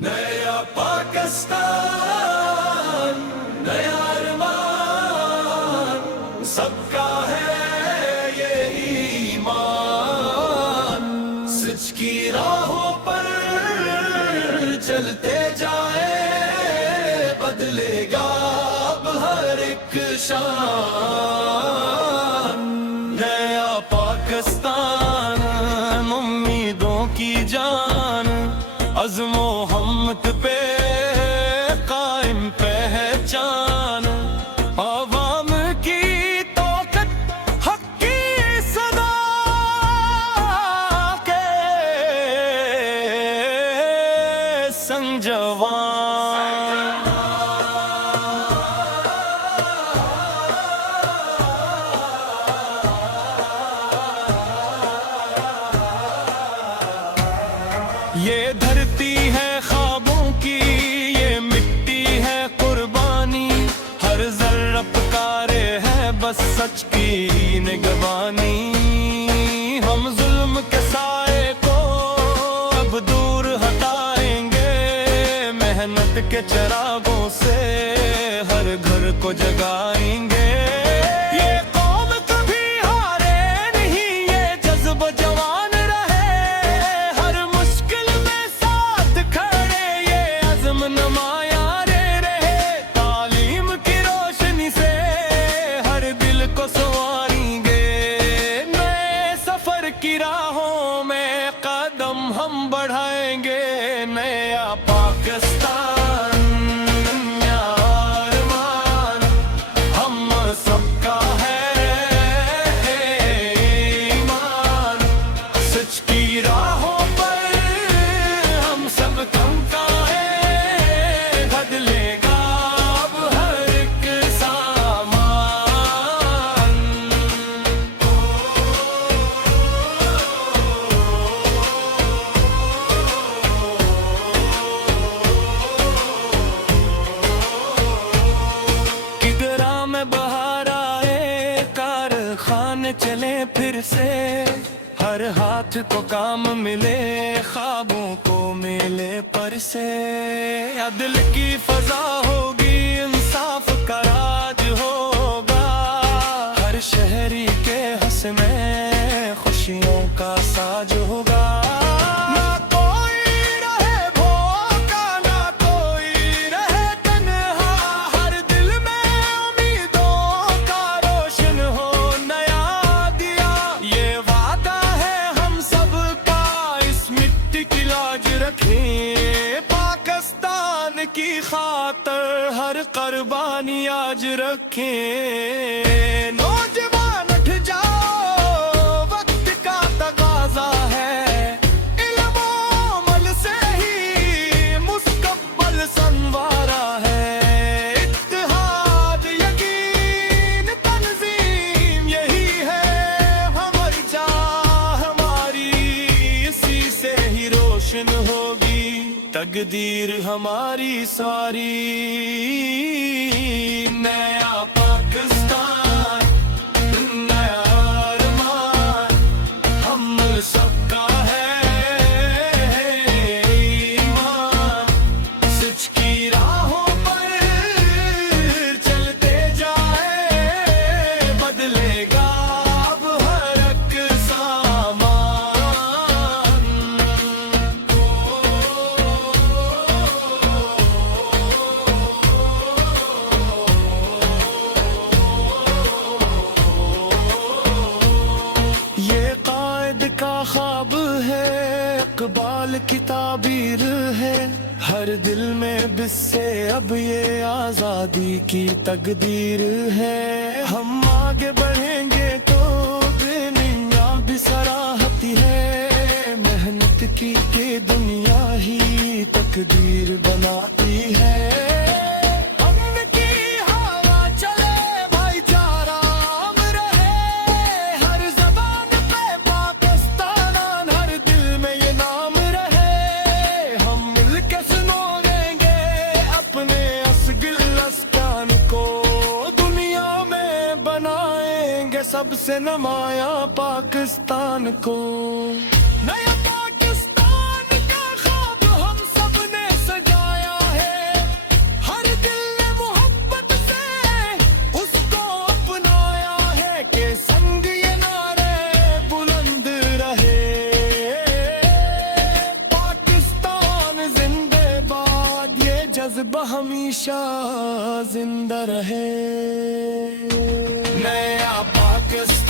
نیا پاکستان نیا ارمان سب کا ہے یہ ایمان سچ کی راہوں پر چلتے جائیں بدلے گا اب ہر ایک شان نیا پاکستان امیدوں کی جان عزم و ہمت پہ قائم پہچان عوام کی طاقت حق کی صدا کے سنگ جوان یہ دھرتی ہے خوابوں کی یہ مٹی ہے قربانی ہر ذرہ پکارے ہے بس سچ کی نگبانی ہم ظلم کے سائے کو اب دور ہٹائیں گے محنت کے چراغوں سے ہر گھر کو جگائیں گے یہ قوم کبھی ہارے نہیں یہ جذبہ جوان رہے ہر مشکل میں ساتھ کھڑے یہ عزم نمایاں رہے تعلیم کی روشنی سے ہر دل کو سنواریں گے نئے سفر کی راہوں میں قدم ہم بڑھائیں گے نیا پاکستان نیا ارمان ہم سب کا ہے ایمان سچ کی راہوں پر ہم سب کم کا ہے بدلے گا اب ہر ایک سامان کدھر میں بہار آئے کارخانے چلے پھر سے ہر ہاتھ کو کام ملے خوابوں کو ملے پر سے عدل کی فضا ہوگی انصاف کا راج ہوگا ہر شہری کے حس میں خوشیوں کا ساج ہوگا نہ کوئی رہے بھوکا نہ کوئی رہے تنہا ہر دل میں امیدوں کا روشن ہو نیا دیا یہ وعدہ ہے ہم سب کا اس مٹی کی لاج رکھیں پاکستان کی خاطر ہر قربانی آج رکھیں نوجوان اٹھ جاؤ وقت کا تقاضا ہے علم و عمل سے ہی مستقبل سنوارا ہے اتحاد یقین تنظیم یہی ہے ہماری چاہ ہماری اسی سے ہی روشن ہوگی تقدیر ہماری ساری نیا پاکستان نیا ارمان ہم سب کا ہے ایمان سچ کی راہوں پر چلتے جائیں بدلے گا اب ہر ایک سامان یہ قائد کا خواب ہے اقبال کی تعبیر ہے ہر دل میں بس سے اب یہ آزادی کی تقدیر ہے ہم آگے بڑھیں گے تو دنیا بھی سراہتی ہے محنت کی کہ دنیا ہی تقدیر بناتی ہے امن کی ہوا چلے بھائی چارہ عام رہے ہر زبان پہ پاکستان ہر دل میں یہ نام رہے ہم مل کے سنو دیں گے اپنے اصغر اسکان کو دنیا میں بنائیں گے سب سے نمایاں پاکستان کو نیا پاکستان کا خواب ہم سب نے جذبہ ہمیشہ زندہ رہے. نیا پاکستان